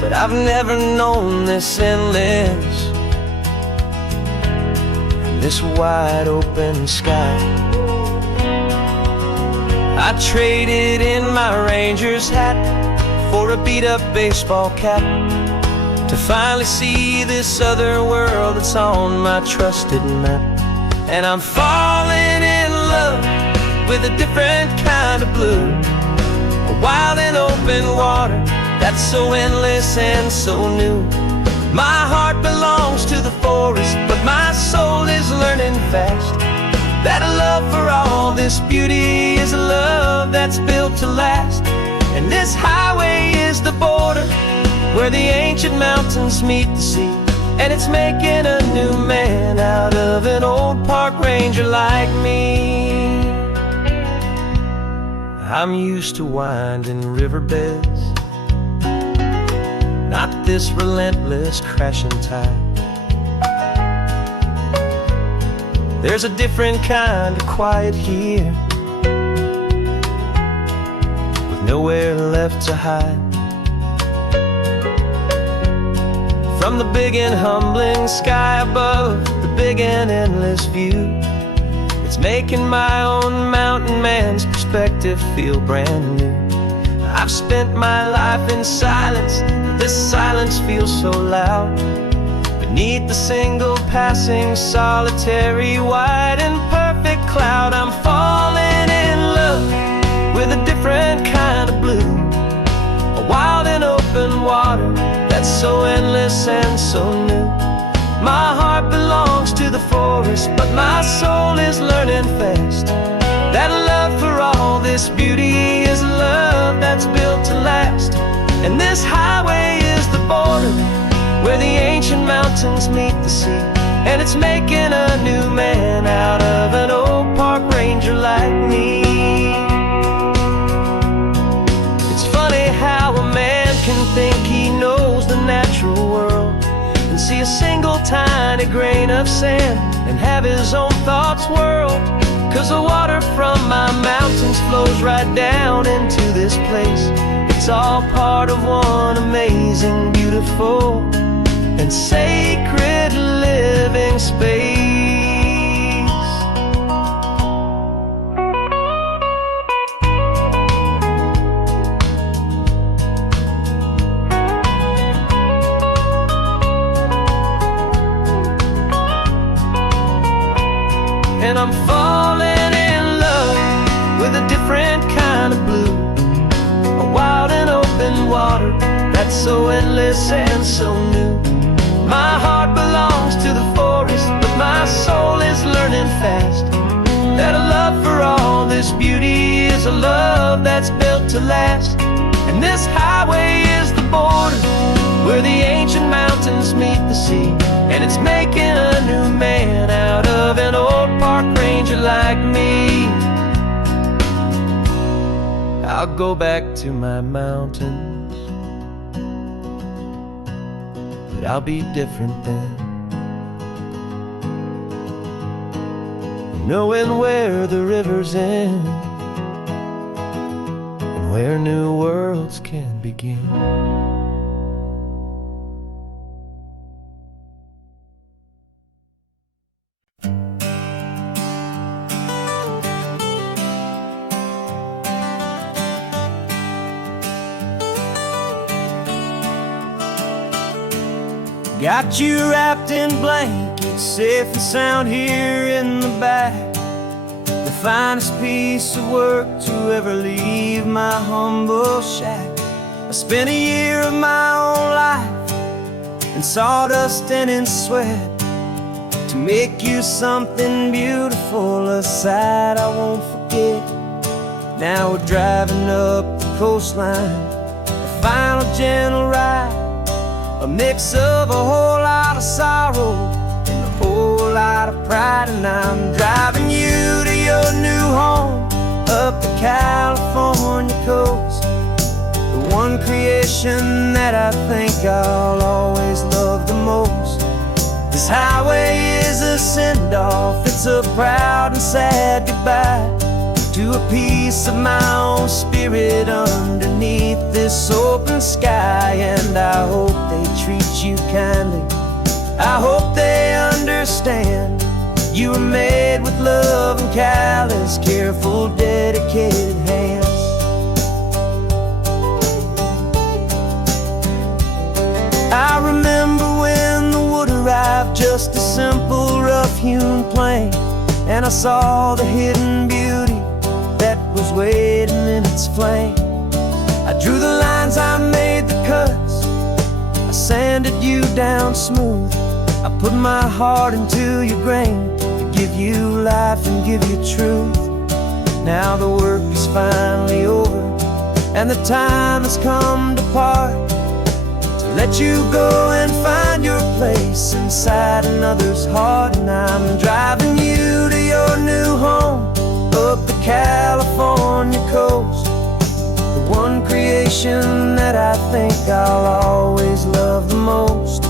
but I've never known this endless, this wide open sky. I traded in my Ranger's hat for a beat-up baseball cap, to finally see this other world that's on my trusted map. And I'm falling in love with a different kind of blue, a wild and open water that's so endless and so new. My heart belongs to the forest, but my soul is learning fast that a love for all this beauty is a love that's built to last. And this highway is the border where the ancient mountains meet the sea, and it's making a new man out of an old park ranger like me. I'm used to winding riverbeds, not this relentless crashing tide. There's a different kind of quiet here, with nowhere left to hide. From the big and humbling sky above, the big and endless view, it's making my own mountain man's perspective feel brand new. I've spent my life in silence, this silence feels so loud. Beneath the single passing solitary white and perfect cloud, I'm falling in love with a different kind of blue, a wild and open water that's so endless and so new. My heart belongs to the forest, but my soul is learning fast that love for all this beauty is a love that's built to last. And this highway is the border where the ancient mountains meet the sea, and it's making a new man out of an old park ranger like me. It's funny how a man can think he knows the natural world and see a single tiny grain of sand and have his own thoughts whirled. 'Cause the water from my mountains flows right down into this place. It's all part of one amazing, beautiful, and sacred living space. And I'm falling in love with a different kind of blue, a wild and open water that's so endless and so new. My heart belongs to the forest, but my soul is learning fast that a love for all this beauty is a love that's built to last. And this highway is the border where the ancient mountains meet the sea, and it's making a new man out of an old park ranger like me. I'll go back to my mountains, but I'll be different then, knowing where the rivers end and where new worlds can begin. Got you wrapped in blankets, safe and sound here in the back. The finest piece of work to ever leave my humble shack. I spent a year of my own life in sawdust and in sweat to make you something beautiful, a sight I won't forget. Now we're driving up the coastline, a final gentle ride, a mix of a whole lot of sorrow and a whole lot of pride. And I'm driving you to your new home up the California coast, the one creation that I think I'll always love the most. This highway is a send-off, it's a proud and sad goodbye to a piece of my own spirit underneath this open sky. And I hope they treat you kindly, I hope they understand you were made with love and callous, careful, dedicated hands. I remember when the wood arrived, just a simple rough-hewn plank, and I saw the hidden beauty that was waiting in its flame. I drew the lines, I made the cuts, I sanded you down smooth. I put my heart into your grain to give you life and give you truth. Now the work is finally over and the time has come to part, to let you go and find your place inside another's heart. And I'm driving you to your new home up the California coast, the one creation that I think I'll always love the most.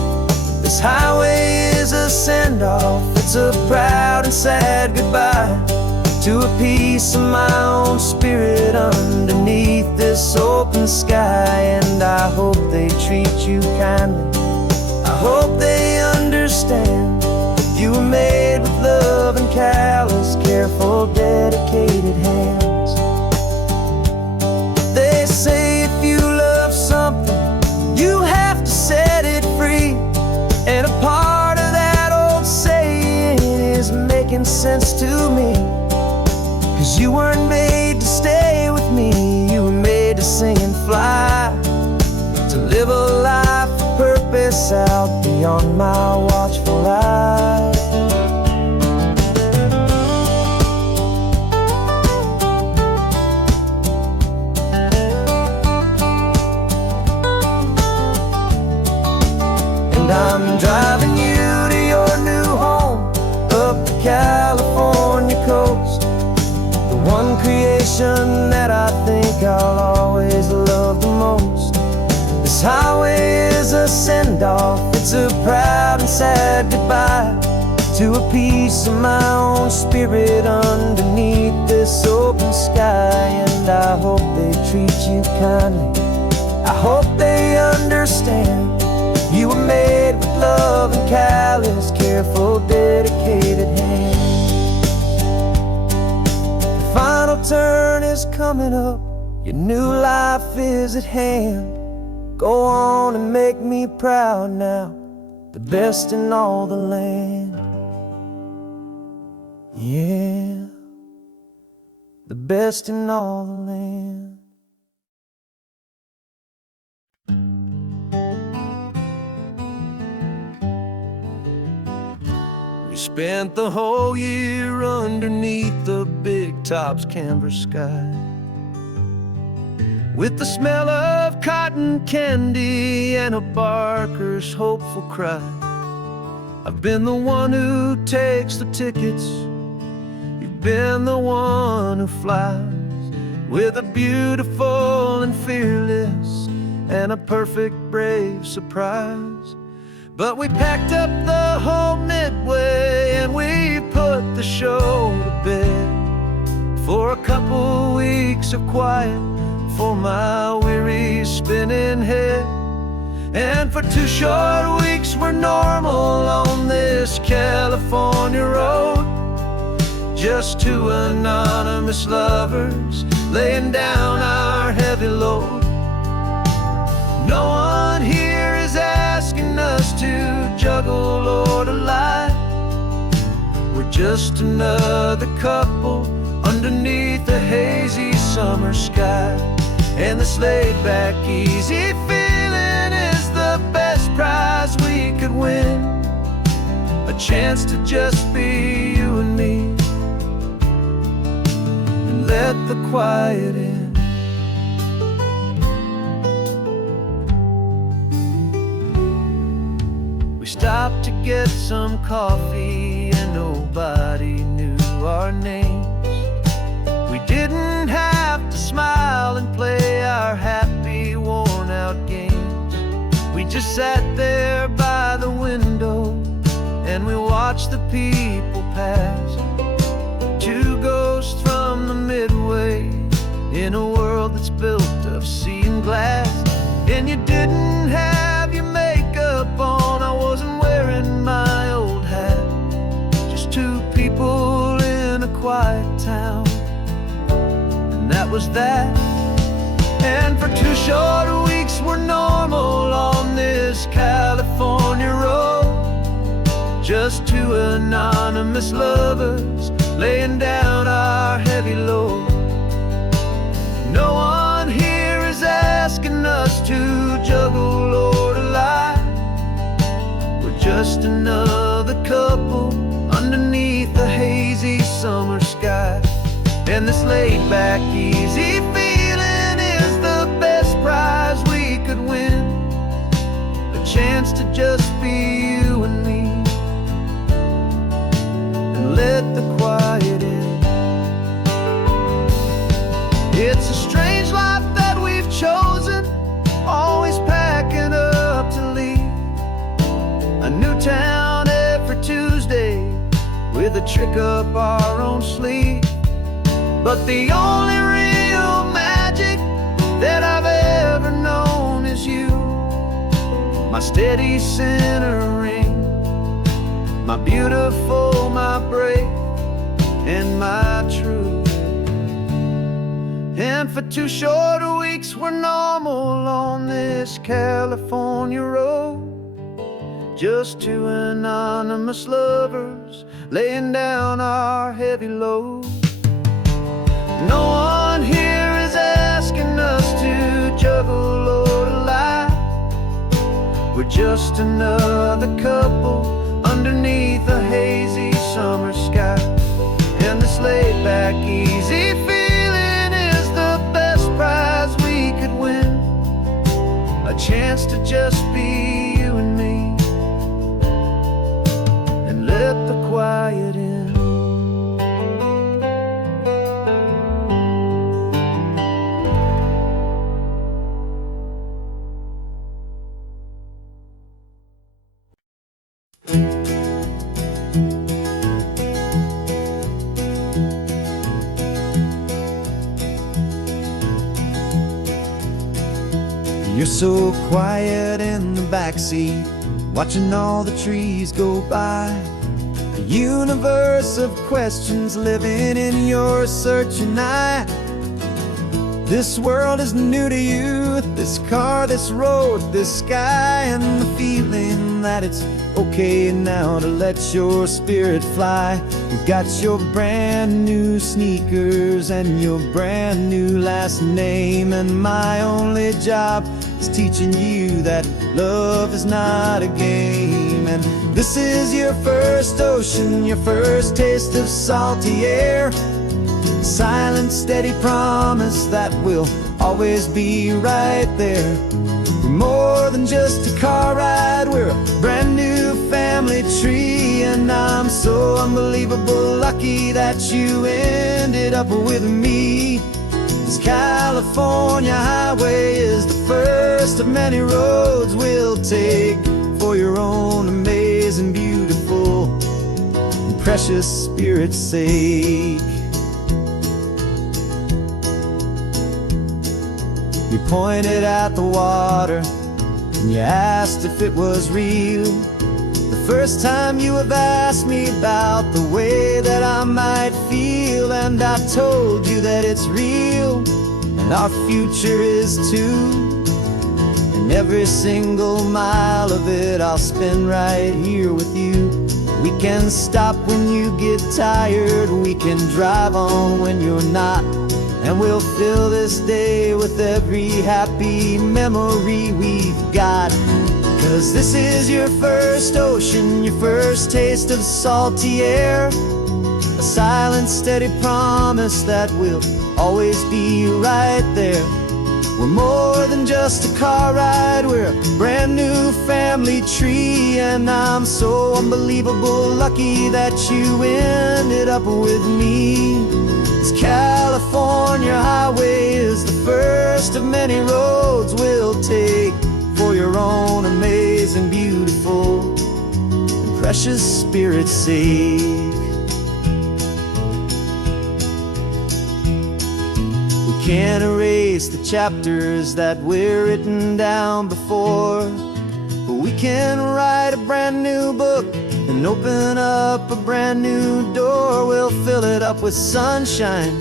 This highway is a send-off, it's a proud and sad goodbye to a piece of my own spirit underneath this open sky. And I hope they treat you kindly, I hope they understand you were made with love and callous, careful, dedicated hands. They say if you love something, you have to set it free. And a part of that old saying is making sense to me, 'cause you weren't made to stay with me, you were made to sing and fly, to live a life of purpose out beyond my watchful eye. I'm driving you to your new home up the California coast, the one creation that I think I'll always love the most. This highway is a send-off, it's a proud and sad goodbye to a piece of my own spirit underneath this open sky. And I hope they treat you kindly, I hope they understand you were made with love and callous, careful, dedicated hands. The final turn is coming up, your new life is at hand. Go on and make me proud now, the best in all the land. Yeah, the best in all the land. We spent the whole year underneath the big top's canvas sky, with the smell of cotton candy and a barker's hopeful cry. I've been the one who takes the tickets, you've been the one who flies, with a beautiful and fearless and a perfect brave surprise. But we packed up the whole Midway and we put the show to bed for a couple weeks of quiet, for my weary spinning head. And for 2 short weeks we're normal on this California road. Just 2 anonymous lovers laying down our heavy load. No one here is asking us to juggle or to lie. We're just another couple underneath the hazy summer sky. And this laid-back, easy feeling is the best prize we could win. A chance to just be you and me, and let the quiet in. We stopped to get some coffee and nobody knew our names. We didn't have to smile and play our happy, worn-out games. We just sat there by the window and we watched the people pass. 2 ghosts from the Midway in a world that's built of sea and glass. And you didn't have your makeup on, I wasn't wearing my old hat. Just 2 people in a quiet town, and that was that. And for 2 short weeks we're normal on this California road. Just 2 anonymous lovers laying down our heavy load. No one here is asking us to juggle or to lie. We're just another couple underneath the hazy summer sky. And this laid-back, easy feeling is the best prize we could win. A chance to just be you and me, and let the quiet in. It's a strange life that we've chosen, always packing up to leave. A new town every Tuesday with a trick up our own sleeve. But the only real magic that I've ever known is you. My steady centering, my beautiful, my brave, and my true. And for 2 short weeks we're normal on this California road. Just 2 anonymous lovers laying down our heavy load. No one here is asking us to juggle or to lie. We're just another couple underneath a hazy summer sky. And this laid-back, easy feeling is the best prize we could win. A chance to just be you and me, and let the quiet in. You're so quiet in the backseat, watching all the trees go by. A universe of questions living in your searching eye. This world is new to you, this car, this road, this sky, and the feeling that it's okay now to let your spirit fly. You've got your brand new sneakers and your brand new last name, and my only job is teaching you that love is not a game. And this is your first ocean, your first taste of salty air. Silent, steady promise that we'll always be right there. We're more than just a car ride, we're a brand new family tree. And I'm so unbelievable lucky that you ended up with me. This California highway is the first of many roads we'll take for your own amazing, beautiful, and precious spirit's sake. You pointed at the water and you asked if it was real. The first time you have asked me about the way that I might feel, and I told you that it's real and our future is too. And every single mile of it I'll spend right here with you. We can stop when you get tired, we can drive on when you're not, and we'll fill this day with every happy memory we've got. 'Cause this is your first ocean, your first taste of salty air, a silent, steady promise that we'll always be right there. We're more than just a car ride, we're a brand new family tree. And I'm so unbelievable lucky that you ended up with me. This California highway is the first of many roads we'll take for your own amazing, beautiful, and precious spirit's sake. Can't erase the chapters that we're written down before, but we can write a brand new book and open up a brand new door. We'll fill it up with sunshine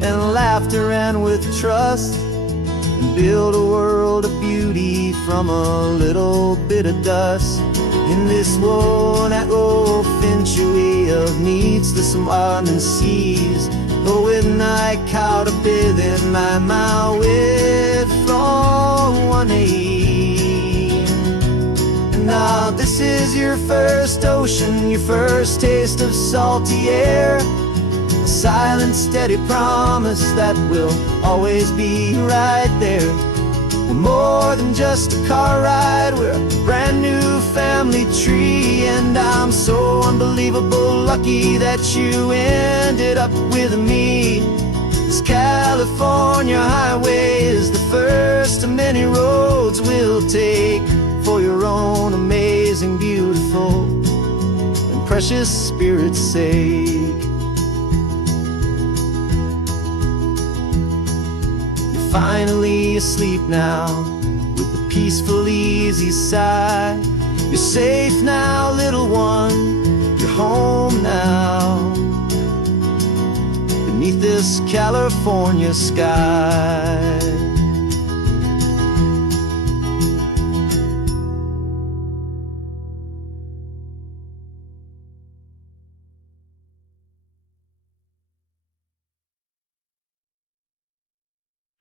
and laughter and with trust, and build a world of beauty from a little bit of dust. In this world that finchuí of needs to some and seas, but with night caught a bit in my way from 1A. And now this is your first ocean, your first taste of salty air, a silent, steady promise that we'll always be right there. We're more than just a car ride, we're a brand new family tree. And I'm so unbelievable lucky that you ended up with me. This California highway is the first of many roads we'll take for your own amazing, beautiful, and precious spirit's sake. Finally asleep now, with a peaceful, easy sigh. You're safe now, little one, you're home now, beneath this California sky.